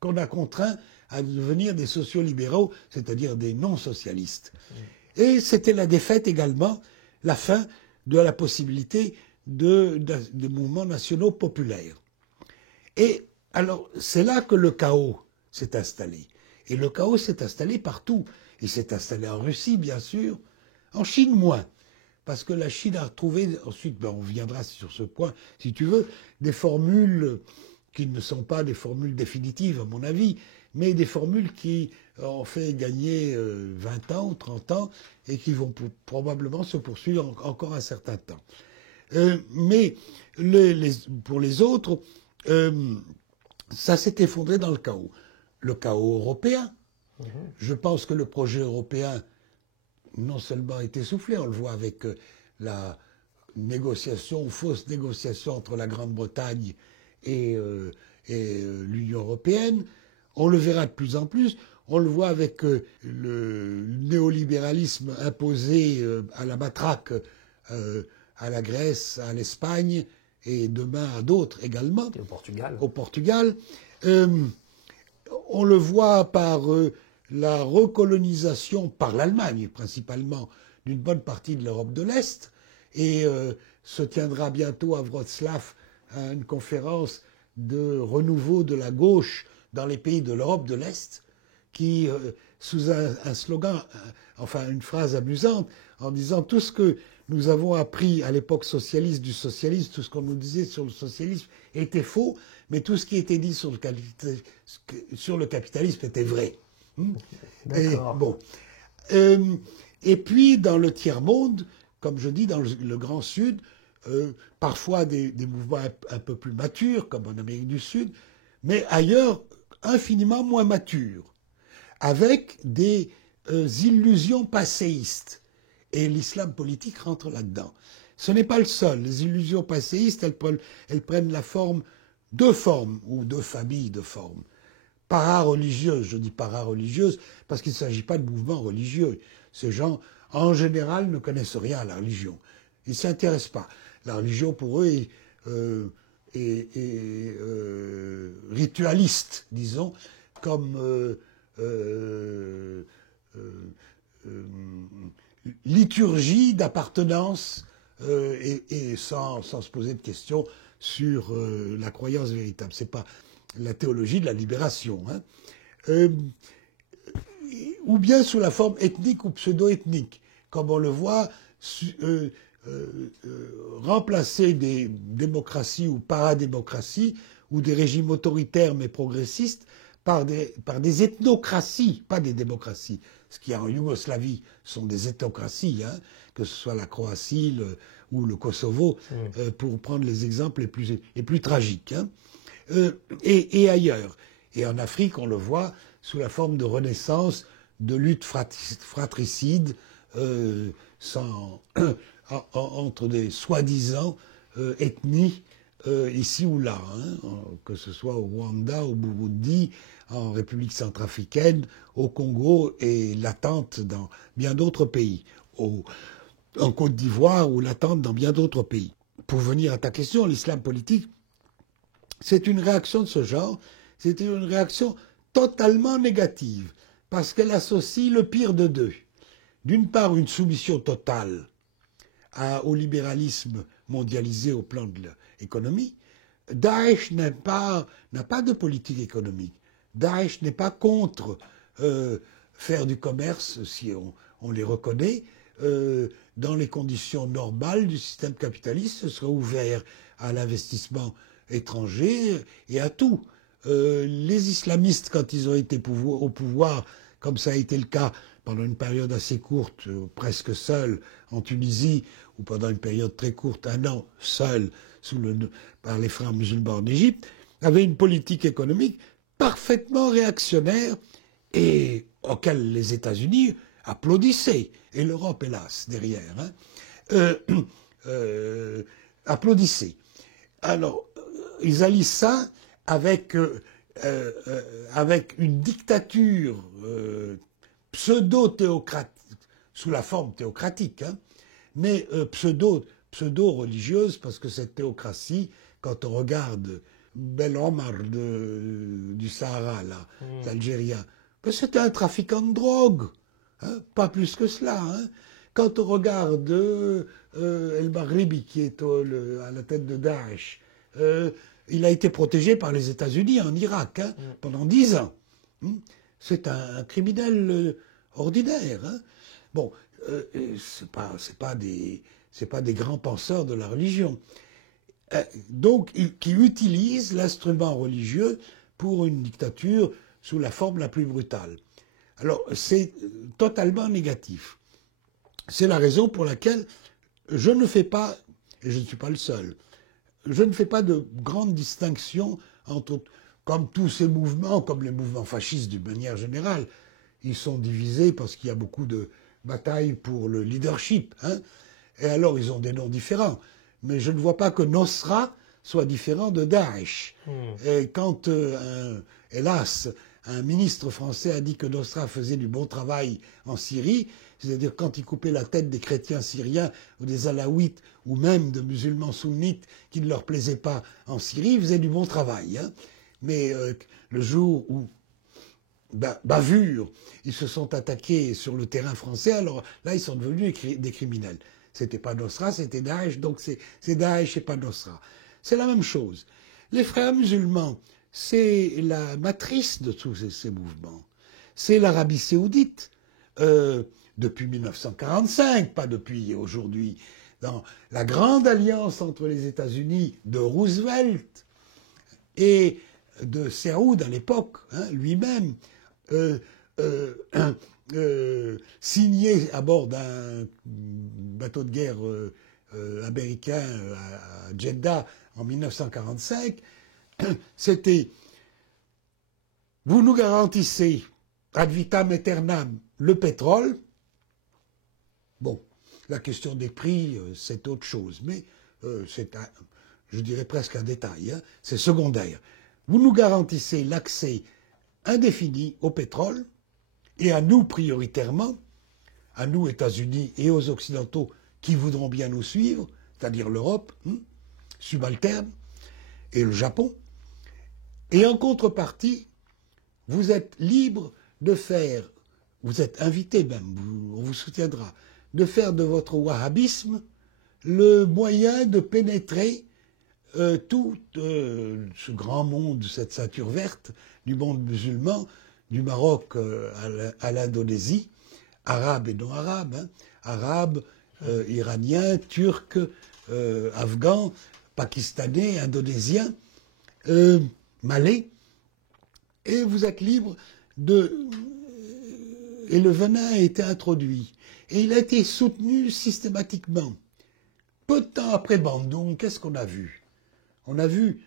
qu'on a contraints à devenir des sociaux-libéraux, c'est-à-dire des non-socialistes. Et c'était la défaite également, la fin de la possibilité des mouvements nationaux populaires. Et alors, c'est là que le chaos s'est installé. Et le chaos s'est installé partout. Il s'est installé en Russie, bien sûr, en Chine moins. Parce que la Chine a retrouvé, ensuite, on viendra sur ce point, si tu veux, des formules qui ne sont pas des formules définitives, à mon avis, mais des formules qui ont fait gagner 20 ans ou 30 ans et qui vont probablement se poursuivre encore un certain temps. Mais pour les autres, ça s'est effondré dans le chaos. Le chaos européen. Je pense que le projet européen non seulement est essoufflé, on le voit avec la négociation, fausse négociation entre la Grande-Bretagne et l'Union européenne. On le verra de plus en plus. On le voit avec le néolibéralisme imposé à la matraque à la Grèce, à l'Espagne et demain à d'autres également. Et au Portugal. Au Portugal. On le voit par la recolonisation par l'Allemagne, principalement, d'une bonne partie de l'Europe de l'Est. Et se tiendra bientôt à Wrocław une conférence de renouveau de la gauche dans les pays de l'Europe de l'Est, qui, sous un slogan, enfin une phrase amusante, en disant tout ce que nous avons appris à l'époque socialiste du socialisme, tout ce qu'on nous disait sur le socialisme était faux, mais tout ce qui était dit sur le capitalisme était vrai. D'accord. Bon. Et puis, dans le tiers-monde, comme je dis, dans le Grand Sud, parfois des mouvements un peu plus matures, comme en Amérique du Sud, mais ailleurs, infiniment moins matures, avec des illusions passéistes. Et l'islam politique rentre là-dedans. Ce n'est pas le seul. Les illusions passéistes, elles prennent la forme, deux formes, ou deux familles de formes. Para-religieuses, je dis para-religieuses, parce qu'il ne s'agit pas de mouvements religieux. Ces gens, en général, ne connaissent rien à la religion. Ils ne s'intéressent pas. La religion, pour eux, est ritualiste, disons, comme liturgie d'appartenance et sans se poser de questions sur la croyance véritable. C'est pas la théologie de la libération. Ou bien sous la forme ethnique ou pseudo-ethnique, comme on le voit remplacer des démocraties ou paradémocraties ou des régimes autoritaires mais progressistes par des ethnocraties, pas des démocraties. Ce qui en Yougoslavie sont des ethnocraties, que ce soit la Croatie ou le Kosovo, pour prendre les exemples les plus tragiques, et ailleurs. Et en Afrique, on le voit sous la forme de renaissance, de lutte fratricide, entre des soi-disant ethnies ici ou là, que ce soit au Rwanda, au Burundi, en République centrafricaine, au Congo et l'attente dans bien d'autres pays, en Côte d'Ivoire ou l'attente dans bien d'autres pays. Pour venir à ta question, l'islam politique, c'est une réaction de ce genre, c'est une réaction totalement négative, parce qu'elle associe le pire de deux. D'une part, une soumission totale au libéralisme mondialisé au plan de l'économie. Daesh n'a pas de politique économique. Daesh n'est pas contre faire du commerce, si on les reconnaît, dans les conditions normales du système capitaliste, ce serait ouvert à l'investissement étranger et à tout. Les islamistes, quand ils ont été au pouvoir, comme ça a été le cas pendant une période assez courte, presque seul en Tunisie, ou pendant une période très courte, 1 an, seul par les frères musulmans en Égypte, avaient une politique économique parfaitement réactionnaire et auquel les États-Unis applaudissaient, et l'Europe, hélas, derrière, applaudissait. Alors, ils allient ça avec une dictature pseudo-théocratique, sous la forme théocratique, mais pseudo-religieuse, parce que cette théocratie, quand on regarde Ben Omar du Sahara, là, l'Algérien, ben c'était un trafiquant de drogue, pas plus que cela. Quand on regarde El Maghribi, qui est à la tête de Daesh, il a été protégé par les États-Unis en Irak pendant 10 ans. C'est un criminel ordinaire. Bon, c'est pas des grands penseurs de la religion. Donc, qui utilisent l'instrument religieux pour une dictature sous la forme la plus brutale. Alors, c'est totalement négatif. C'est la raison pour laquelle je ne fais pas, et je ne suis pas le seul, je ne fais pas de grande distinction entre, comme tous ces mouvements, comme les mouvements fascistes d'une manière générale, ils sont divisés parce qu'il y a beaucoup de batailles pour le leadership, et alors ils ont des noms différents. Mais je ne vois pas que Nosra soit différent de Daesh. Et quand, hélas, un ministre français a dit que Nosra faisait du bon travail en Syrie, c'est-à-dire quand il coupait la tête des chrétiens syriens ou des alaouites ou même de musulmans sunnites qui ne leur plaisaient pas en Syrie, il faisait du bon travail. Mais le jour où, bavure, ils se sont attaqués sur le terrain français, alors là ils sont devenus des criminels. C'était pas Nosra, c'était Daesh, donc c'est Daesh et pas Nosra. C'est la même chose. Les frères musulmans, c'est la matrice de tous ces mouvements. c'est l'Arabie saoudite, depuis 1945, pas depuis aujourd'hui, dans la grande alliance entre les États-Unis de Roosevelt et de Saoud à l'époque, hein, lui-même, signé à bord d'un bateau de guerre américain à Jeddah en 1945, c'était « Vous nous garantissez ad vitam aeternam le pétrole ». Bon, la question des prix, c'est autre chose, mais c'est, je dirais presque un détail, hein, c'est secondaire. Vous nous garantissez l'accès indéfini au pétrole, et à nous prioritairement, à nous États-Unis et aux Occidentaux qui voudront bien nous suivre, c'est-à-dire l'Europe, subalterne, et le Japon. Et en contrepartie, vous êtes libre de faire, vous êtes invité même, on vous soutiendra, de faire de votre wahhabisme le moyen de pénétrer tout ce grand monde, cette ceinture verte du monde musulman, du Maroc à l'Indonésie, arabes et non arabes, hein, arabes, iraniens, turcs, afghans, pakistanais, indonésiens, malais, et vous êtes libre de... Et le venin a été introduit. Et il a été soutenu systématiquement. Peu de temps après Bandung, qu'est-ce qu'on a vu? On a vu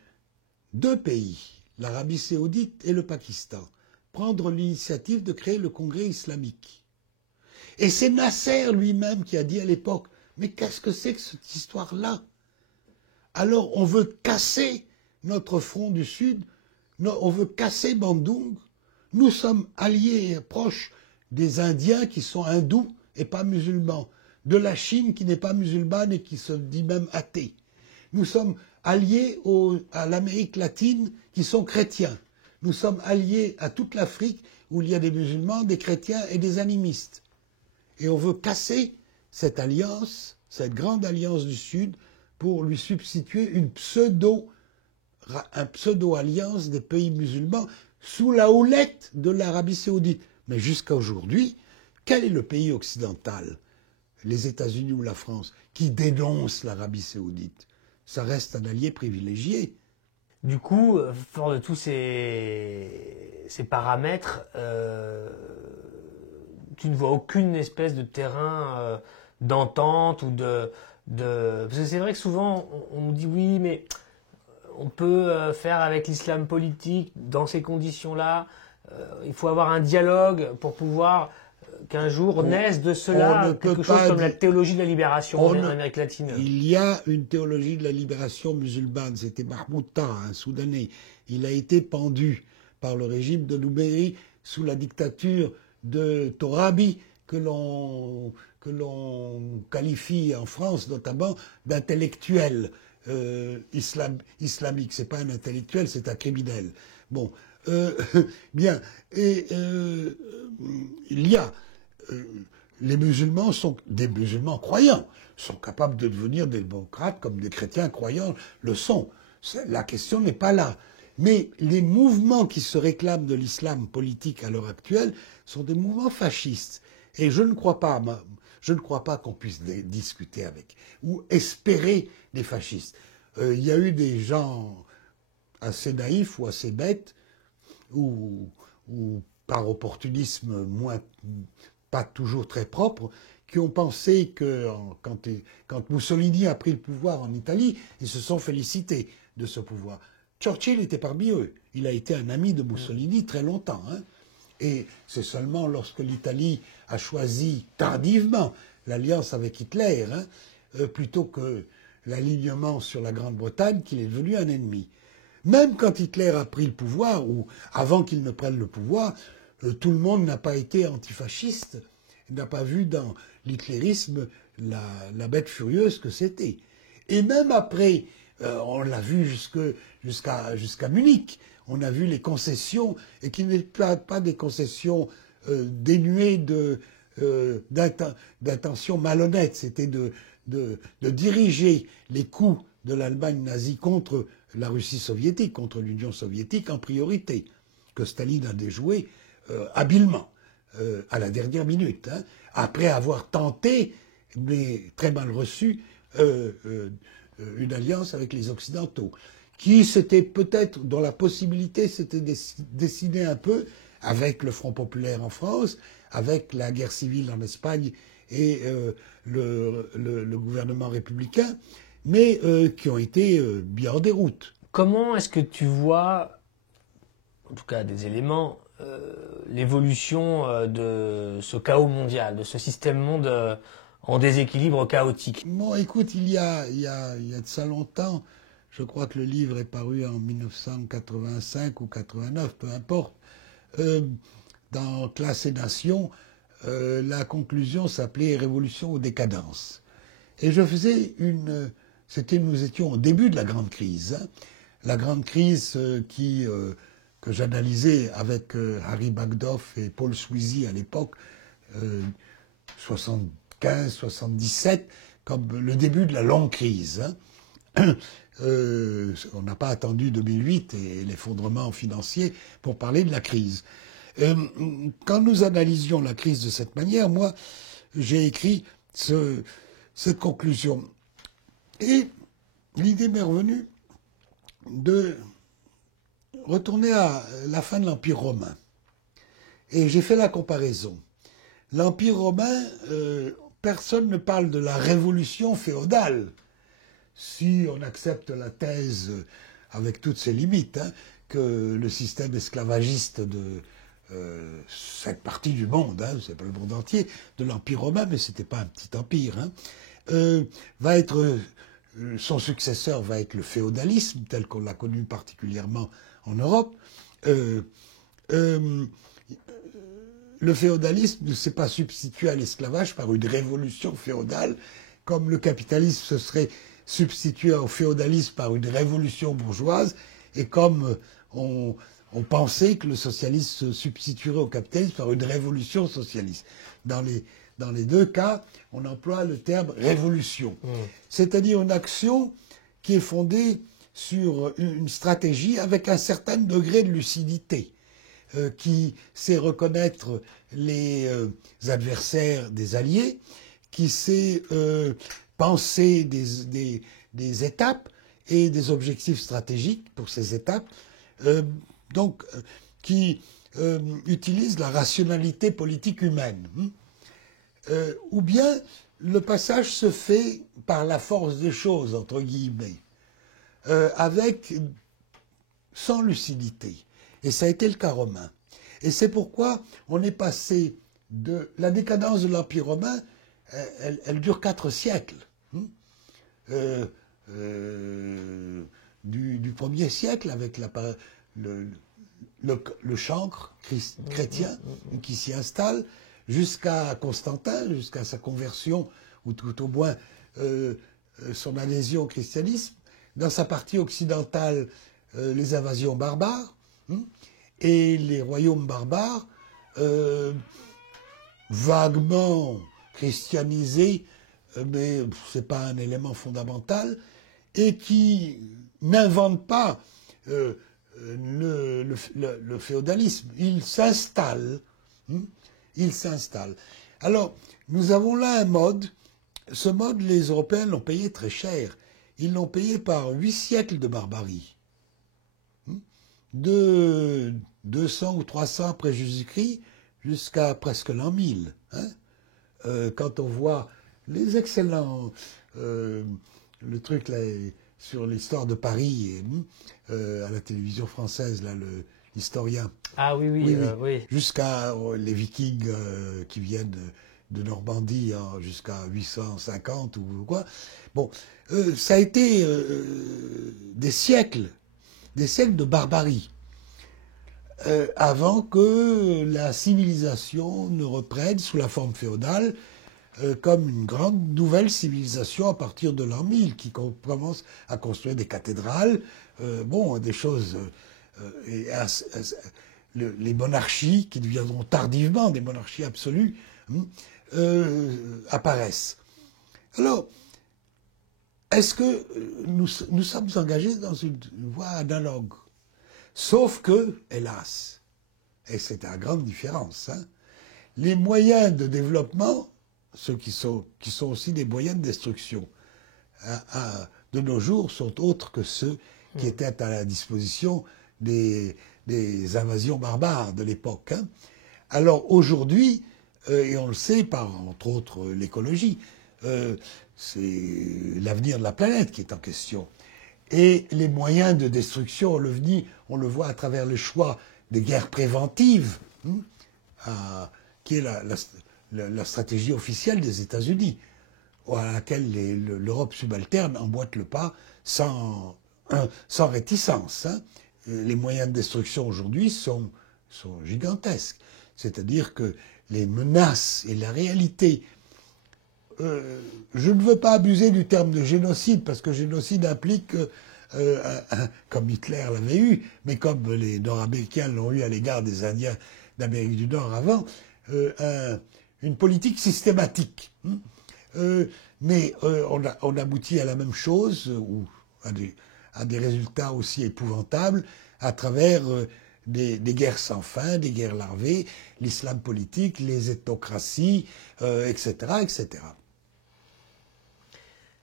deux pays, l'Arabie saoudite et le Pakistan, prendre l'initiative de créer le Congrès islamique. Et c'est Nasser lui-même qui a dit à l'époque, mais qu'est-ce que c'est que cette histoire-là? Alors on veut casser notre front du Sud, on veut casser Bandung. Nous sommes alliés et proches des Indiens qui sont hindous et pas musulmans, de la Chine qui n'est pas musulmane et qui se dit même athée. Nous sommes alliés à l'Amérique latine qui sont chrétiens. Nous sommes alliés à toute l'Afrique où il y a des musulmans, des chrétiens et des animistes. Et on veut casser cette alliance, cette grande alliance du Sud, pour lui substituer une pseudo-alliance des pays musulmans sous la houlette de l'Arabie saoudite. Mais jusqu'à aujourd'hui, quel est le pays occidental, les États-Unis ou la France, qui dénonce l'Arabie saoudite? Ça reste un allié privilégié. Du coup, fort de tous ces paramètres, tu ne vois aucune espèce de terrain d'entente ou de... Parce que c'est vrai que souvent, on nous dit oui, mais on peut faire avec l'islam politique dans ces conditions-là. Il faut avoir un dialogue pour pouvoir qu'un jour naisse de cela quelque chose comme la théologie de la libération en Amérique latine. Il y a une théologie de la libération musulmane. C'était Mahmoud Taha, un Soudanais. Il a été pendu par le régime de Louméry sous la dictature de Torabi, que l'on qualifie en France notamment d'intellectuel islamique. C'est pas un intellectuel, c'est un criminel. Bon, bien. Et il y a les musulmans sont des musulmans croyants, sont capables de devenir des démocrates comme des chrétiens croyants le sont. La question n'est pas là. Mais les mouvements qui se réclament de l'islam politique à l'heure actuelle sont des mouvements fascistes. Et je ne crois pas qu'on puisse discuter avec ou espérer des fascistes. Il y a eu des gens assez naïfs ou assez bêtes ou par opportunisme pas toujours très propre, qui ont pensé que quand Mussolini a pris le pouvoir en Italie, ils se sont félicités de ce pouvoir. Churchill était parmi eux. Il a été un ami de Mussolini très longtemps. Hein. Et c'est seulement lorsque l'Italie a choisi tardivement l'alliance avec Hitler, plutôt que l'alignement sur la Grande-Bretagne, qu'il est devenu un ennemi. Même quand Hitler a pris le pouvoir, ou avant qu'il ne prenne le pouvoir, tout le monde n'a pas été antifasciste, n'a pas vu dans l'hitlérisme la bête furieuse que c'était. Et même après, on l'a vu jusqu'à Munich, on a vu les concessions, et qui n'étaient pas des concessions dénuées d'intentions malhonnêtes, c'était de diriger les coups de l'Allemagne nazie contre la Russie soviétique, contre l'Union soviétique en priorité, que Staline a déjoué habilement, à la dernière minute, hein, après avoir tenté, mais très mal reçu, une alliance avec les Occidentaux, qui s'était peut-être, dont la possibilité s'était dessinée un peu avec le Front populaire en France, avec la guerre civile en Espagne et le gouvernement républicain, mais qui ont été bien en déroute. Comment est-ce que tu vois, en tout cas des éléments, l'évolution de ce chaos mondial, de ce système monde en déséquilibre chaotique? Bon, écoute, il y a de ça longtemps, je crois que le livre est paru en 1985 ou 89, peu importe, dans Classe et Nation, la conclusion s'appelait Révolution ou décadence. Et je faisais nous étions au début de la grande crise, hein, la grande crise que j'analysais avec Harry Bagdoff et Paul Sweezy à l'époque, 75-77, comme le début de la longue crise. Hein. On n'a pas attendu 2008 et l'effondrement financier pour parler de la crise. Quand nous analysions la crise de cette manière, moi, j'ai écrit cette conclusion. Et l'idée m'est revenue de retourner à la fin de l'Empire romain. Et j'ai fait la comparaison. L'Empire romain, personne ne parle de la révolution féodale. Si on accepte la thèse, avec toutes ses limites, hein, que le système esclavagiste de cette partie du monde, hein, c'est pas le monde entier, de l'Empire romain, mais c'était pas un petit empire, hein, va être, son successeur va être le féodalisme, tel qu'on l'a connu particulièrement en Europe. Le féodalisme ne s'est pas substitué à l'esclavage par une révolution féodale, comme le capitalisme se serait substitué au féodalisme par une révolution bourgeoise, et comme on pensait que le socialisme se substituerait au capitalisme par une révolution socialiste. Dans les deux cas, on emploie le terme révolution. C'est-à-dire une action qui est fondée sur une stratégie avec un certain degré de lucidité, qui sait reconnaître les adversaires des alliés, qui sait penser des étapes et des objectifs stratégiques pour ces étapes, qui utilise la rationalité politique humaine. Ou bien le passage se fait par la force des choses, entre guillemets, sans lucidité. Et ça a été le cas romain. Et c'est pourquoi on est passé de la décadence de l'Empire romain, elle dure 4 siècles. Du 1er siècle, avec le chancre chrétien qui s'y installe, jusqu'à Constantin, jusqu'à sa conversion, ou tout au moins son adhésion au christianisme. Dans sa partie occidentale, les invasions barbares, et les royaumes barbares, vaguement christianisés, mais ce n'est pas un élément fondamental, et qui n'inventent pas le féodalisme. Il s'installe. Il s'installe. Alors, nous avons là un mode. Ce mode, les Européens l'ont payé très cher. Ils l'ont payé par 8 siècles de barbarie. De 200 ou 300 après Jésus-Christ jusqu'à presque l'an 1000. Quand on voit les excellents... le truc là, sur l'histoire de Paris à la télévision française, là, l'historien. Ah oui, oui, oui. Jusqu'à les Vikings qui viennent de Normandie jusqu'à 850 ou quoi. Bon, ça a été des siècles de barbarie, avant que la civilisation ne reprenne sous la forme féodale, comme une grande nouvelle civilisation à partir de l'an 1000, qui commence à construire des cathédrales, des choses... les monarchies, qui deviendront tardivement des monarchies absolues, apparaissent. Alors, est-ce que nous sommes engagés dans une voie analogue? Sauf que, hélas, Et c'est la grande différence. Hein. Les moyens de développement, ceux qui sont aussi des moyens de destruction, de nos jours, sont autres que ceux qui étaient à la disposition des invasions barbares de l'époque. Hein. Alors aujourd'hui, et on le sait par, entre autres, l'écologie, c'est l'avenir de la planète qui est en question. Et les moyens de destruction, on le voit à travers le choix des guerres préventives, qui est la stratégie officielle des États-Unis, à laquelle l'Europe subalterne emboîte le pas sans réticence. Hein. Les moyens de destruction aujourd'hui sont gigantesques. C'est-à-dire que les menaces et la réalité... je ne veux pas abuser du terme de génocide, parce que génocide implique, comme Hitler l'avait eu, mais comme les Nord-Américains l'ont eu à l'égard des Indiens d'Amérique du Nord avant, une politique systématique. Mais on aboutit à la même chose, ou à des résultats aussi épouvantables, à travers des guerres sans fin, des guerres larvées, l'islam politique, les ethnocraties, etc., etc.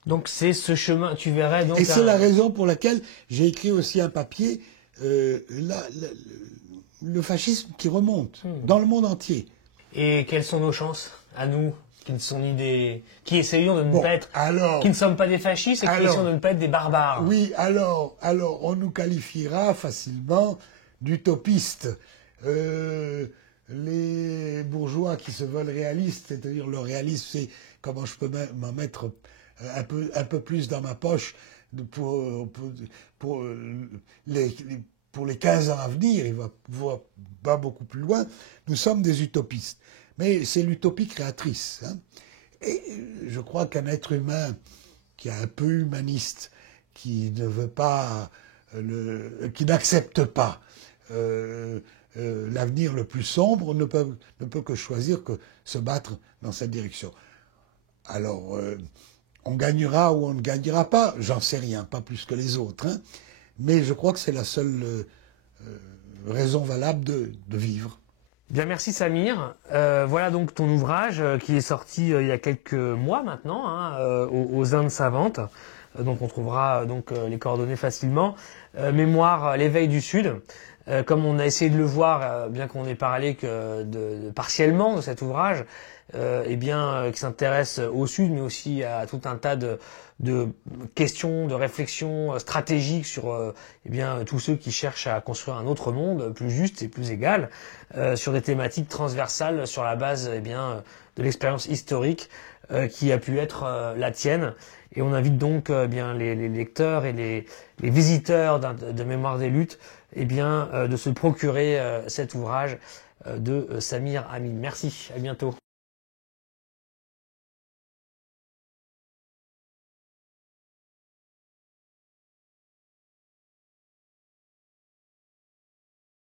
Donc c'est ce chemin, tu verrais donc... Et c'est la raison pour laquelle j'ai écrit aussi un papier, le fascisme qui remonte dans le monde entier. Et quelles sont nos chances, à nous, qui essayons de ne pas être... Alors, qui ne sommes pas des fascistes et qui essayons de ne pas être des barbares? Oui, alors on nous qualifiera facilement d'utopistes. Les bourgeois qui se veulent réalistes, c'est-à-dire le réalisme, c'est comment je peux m'en mettre un peu plus dans ma poche pour les 15 ans à venir, il va beaucoup plus loin. Nous sommes des utopistes. Mais c'est l'utopie créatrice. Hein. Et je crois qu'un être humain qui est un peu humaniste, qui ne veut pas, qui n'accepte pas l'avenir le plus sombre, ne peut que choisir que se battre dans cette direction. Alors, on gagnera ou on ne gagnera pas, j'en sais rien, pas plus que les autres. Hein, mais je crois que c'est la seule raison valable de vivre. Bien, merci Samir. Voilà donc ton ouvrage qui est sorti il y a quelques mois maintenant, hein, aux Indes savantes. Donc on trouvera donc les coordonnées facilement. Mémoire, l'éveil du Sud. Comme on a essayé de le voir, bien qu'on ait parlé que partiellement de cet ouvrage, qui s'intéresse au Sud, mais aussi à tout un tas de questions, de réflexions stratégiques sur tous ceux qui cherchent à construire un autre monde plus juste et plus égal, sur des thématiques transversales sur la base de l'expérience historique qui a pu être la tienne. Et on invite donc les lecteurs et les visiteurs de Mémoire des luttes de se procurer cet ouvrage de Samir Amin. Merci, à bientôt.